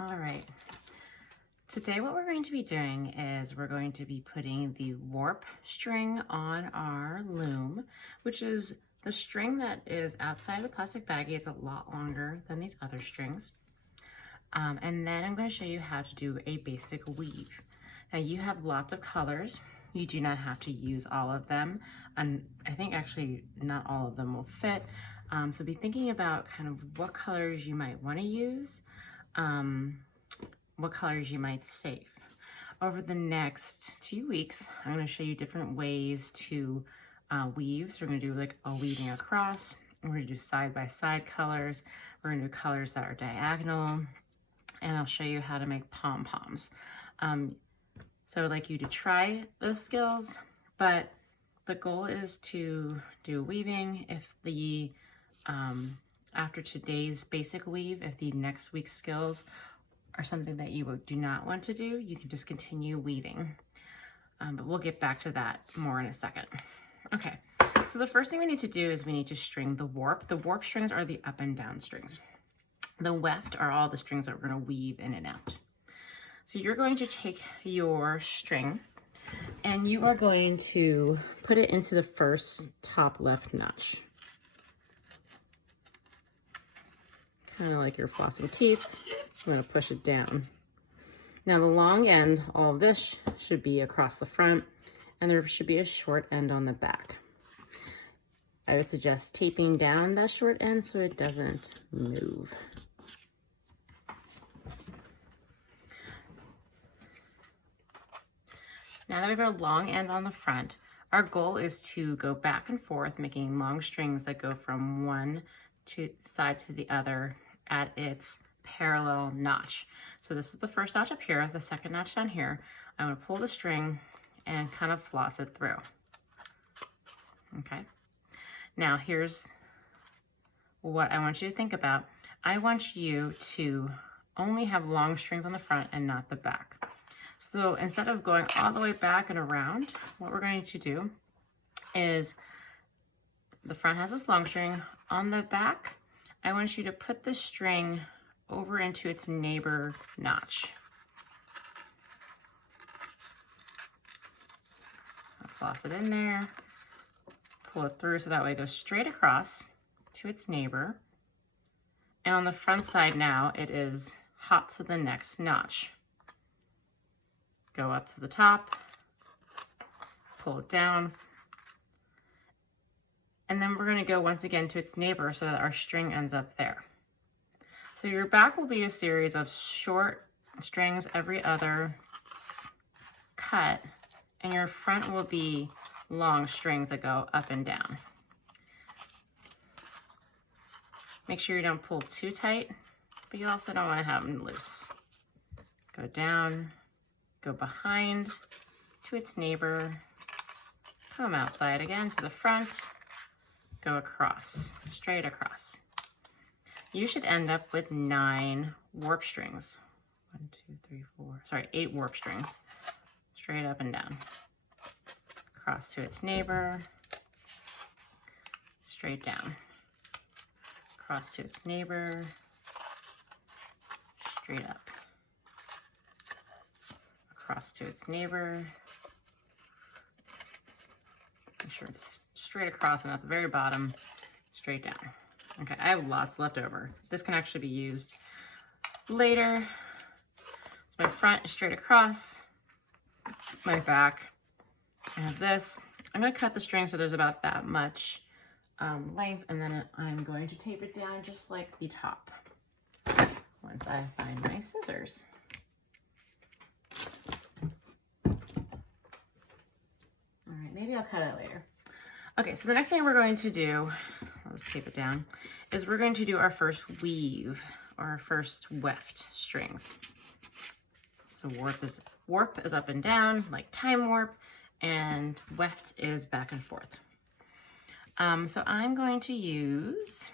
All right. Today what we're going to be doing is we're going to be putting the warp string on our loom, which is the string that is outside the plastic baggie. It's a lot longer than these other strings. And then I'm going to show you how to do a basic weave. Now you have lots of colors. You do not have to use all of them. And I think actually not all of them will fit. So be thinking about kind of what colors you might want to use. What colors you might save. Over the next 2 weeks, I'm going to show you different ways to weave. So we're going to do like a weaving across. We're going to do side-by-side colors. We're going to do colors that are diagonal. And I'll show you how to make pom-poms. So I'd like you to try those skills, but the goal is to do weaving. If the, after today's basic weave, if the next week's skills are something that you do not want to do, you can just continue weaving. But we'll get back to that more in a second. Okay, so the first thing we need to do is we need to string the warp. The warp strings are the up and down strings. The weft are all the strings that we're going to weave in and out. So you're going to take your string and you are going to put it into the first top left notch. Kind of like you're flossing teeth. I'm going to push it down. Now the long end, all of this should be across the front, and there should be a short end on the back. I would suggest taping down that short end so it doesn't move. Now that we have our long end on the front, our goal is to go back and forth, making long strings that go from one side to the other at its parallel notch. So this is the first notch up here, the second notch down here. I'm going to pull the string and kind of floss it through. Okay. Now here's what I want you to think about. I want you to only have long strings on the front and not the back. So instead of going all the way back and around, what we're going to do is the front has this long string. On the back, I want you to put the string over into its neighbor notch. I'll floss it in there, pull it through so that way it goes straight across to its neighbor. And on the front side now, it is hop to the next notch. Go up to the top, pull it down, and then we're going to go once again to its neighbor so that our string ends up there. So your back will be a series of short strings every other cut, and your front will be long strings that go up and down. Make sure you don't pull too tight, but you also don't want to have them loose. Go down, go behind to its neighbor, come outside again to the front, go across, straight across. You should end up with 9 warp strings. 8 warp strings, straight up and down. Across to its neighbor, straight down. Across to its neighbor, straight up. Across to its neighbor. Make sure it's straight across and at the very bottom, straight down. Okay, I have lots left over. This can actually be used later. So my front is straight across, my back, I have this. I'm going to cut the string so there's about that much length, and then I'm going to tape it down just like the top once I find my scissors. All right, maybe I'll cut it later. Okay, so the next thing we're going to do, let's tape it down, is we're going to do our first weave, or our first weft strings. So warp is up and down, like time warp, and weft is back and forth. So I'm going to use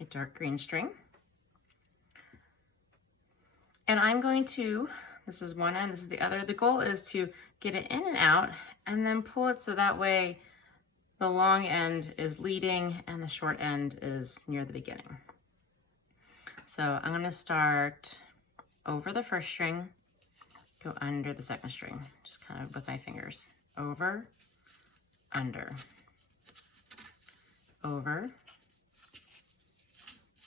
a dark green string. And I'm going to, this is one end, this is the other. The goal is to get it in and out and then pull it so that way the long end is leading and the short end is near the beginning. So I'm gonna start over the first string, go under the second string, just kind of with my fingers. Over, under, over,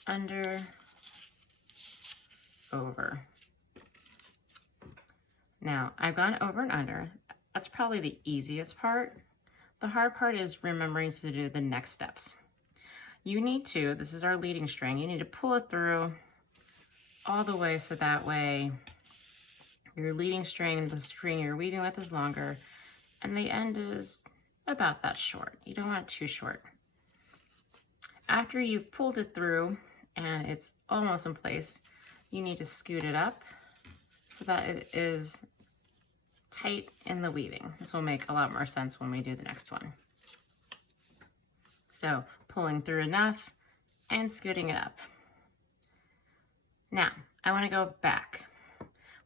under, over. Now, I've gone over and under. That's probably the easiest part. The hard part is remembering to do the next steps. You need to, this is our leading string, you need to pull it through all the way so that way your leading string, the string you're weaving with, is longer, and the end is about that short. You don't want it too short. After you've pulled it through and it's almost in place, you need to scoot it up so that it is tight in the weaving. This will make a lot more sense when we do the next one. So pulling through enough and scooting it up. Now, I want to go back.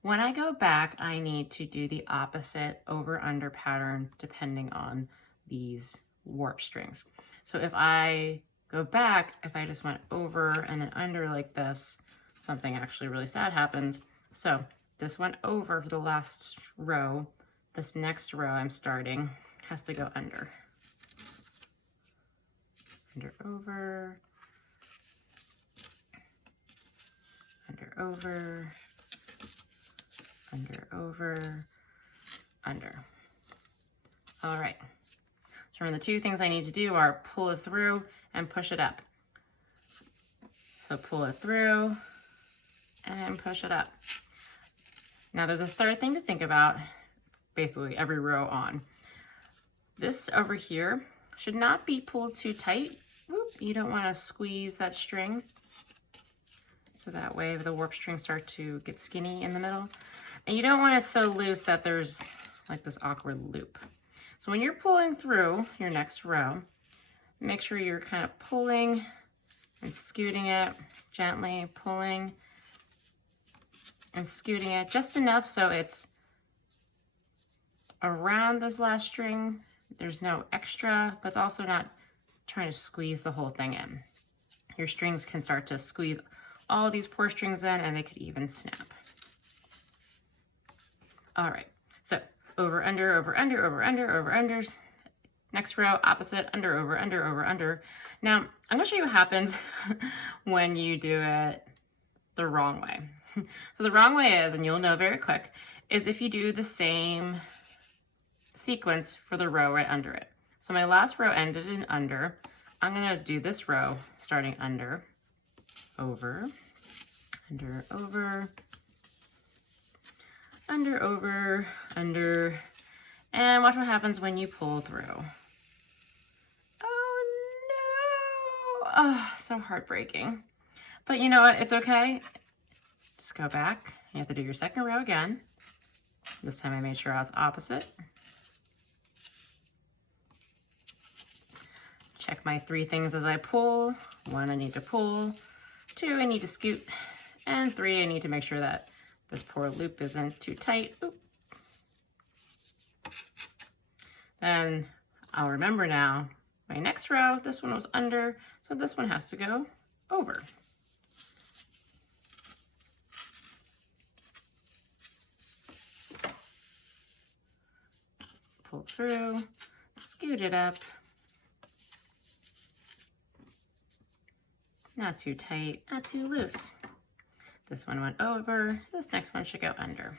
When I go back, I need to do the opposite over-under pattern depending on these warp strings. So if I go back, if I just went over and then under like this, something actually really sad happens. So this went over for the last row. This next row I'm starting has to go under. Under, over. Under, over. Under, over. Under. All right. So the two things I need to do are pull it through and push it up. So pull it through and push it up. Now there's a third thing to think about, basically every row on. This over here should not be pulled too tight. Whoop, you don't want to squeeze that string. So that way the warp strings start to get skinny in the middle. And you don't want it so loose that there's like this awkward loop. So when you're pulling through your next row, make sure you're kind of pulling and scooting it gently, pulling and scooting it just enough so it's around this last string. There's no extra, but it's also not trying to squeeze the whole thing in. Your strings can start to squeeze all these poor strings in and they could even snap. All right, so over, under, over, under, over, under, over, unders. Next row, opposite, under, over, under, over, under. Now, I'm gonna show you what happens when you do it the wrong way. So the wrong way is, and you'll know very quick, is if you do the same sequence for the row right under it. So my last row ended in under. I'm gonna do this row starting under, over, under, over, under, over, under, and watch what happens when you pull through. Oh no! Oh, so heartbreaking. But you know what? It's okay. Just go back. You have to do your second row again. This time I made sure I was opposite. Check my three things as I pull. 1, I need to pull. 2, I need to scoot. And 3, I need to make sure that this poor loop isn't too tight. Oop. Then I'll remember now, my next row, this one was under, so this one has to go over. Pull through, scoot it up. Not too tight, not too loose. This one went over, so this next one should go under.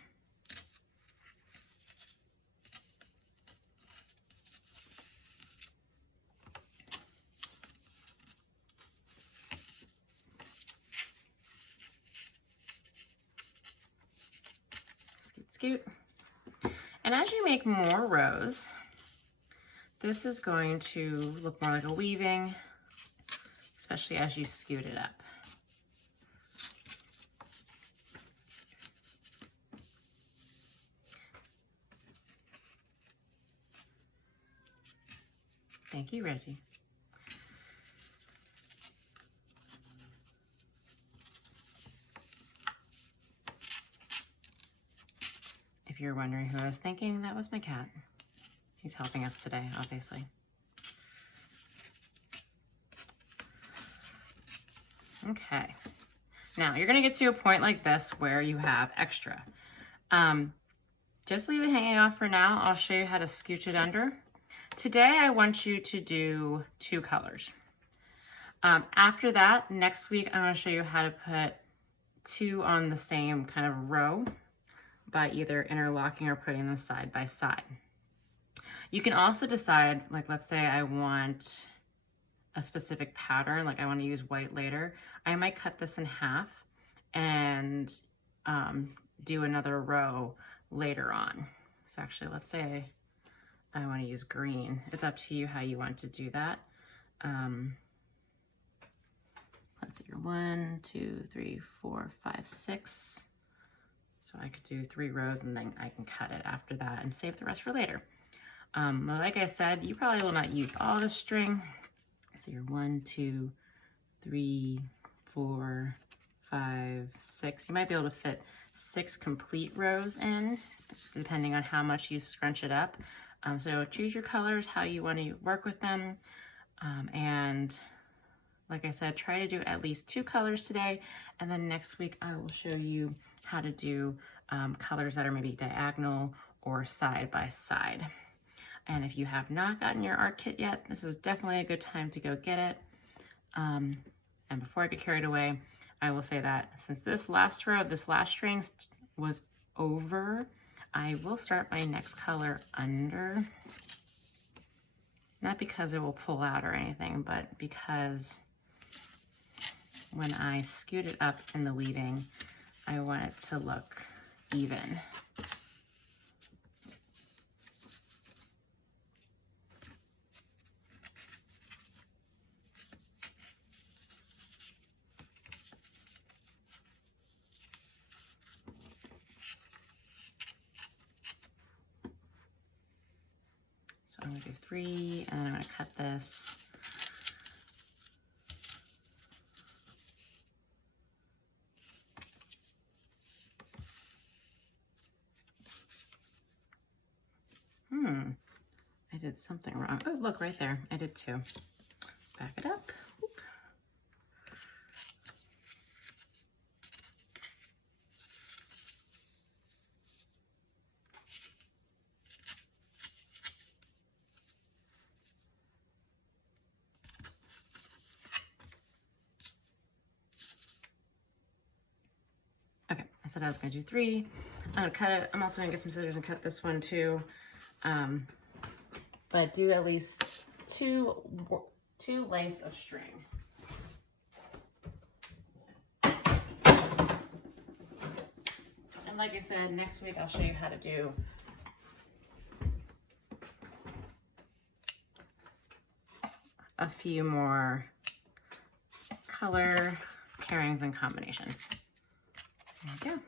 Scoot, scoot. And as you make more rows, this is going to look more like a weaving, especially as you scoot it up. Thank you, Reggie. If you're wondering who I was thinking, that was my cat. He's helping us today, obviously. Okay, Now you're gonna get to a point like this where you have extra. Just leave it hanging off for now. I'll show you how to scooch it under. Today I want you to do 2 colors. After that, next week I'm gonna show you how to put 2 on the same kind of row by either interlocking or putting them side by side. You can also decide, like let's say I want a specific pattern, like I want to use white later. I might cut this in half and do another row later on. So actually, let's say I want to use green. It's up to you how you want to do that. Let's see, 1, 2, 3, 4, 5, 6. So I could do 3 rows and then I can cut it after that and save the rest for later. Like I said, you probably will not use all the string. So you're 1, 2, 3, 4, 5, 6. You might be able to fit 6 complete rows in, depending on how much you scrunch it up. So choose your colors, how you want to work with them. And like I said, try to do at least 2 colors today. And then next week, I will show you how to do colors that are maybe diagonal or side by side. And if you have not gotten your art kit yet, this is definitely a good time to go get it. And before I get carried away, I will say that since this last row, this last string was over, I will start my next color under. Not because it will pull out or anything, but because when I scoot it up in the weaving, I want it to look even. So I'm gonna do 3, and then I'm gonna cut this. I did something wrong. Oh, look, right there. I did 2. Back it up. Oop. Okay, I said I was gonna do 3. I'm gonna cut it. I'm also gonna get some scissors and cut this one too. But do at least two lengths of string. And like I said, next week I'll show you how to do a few more color pairings and combinations. There you go.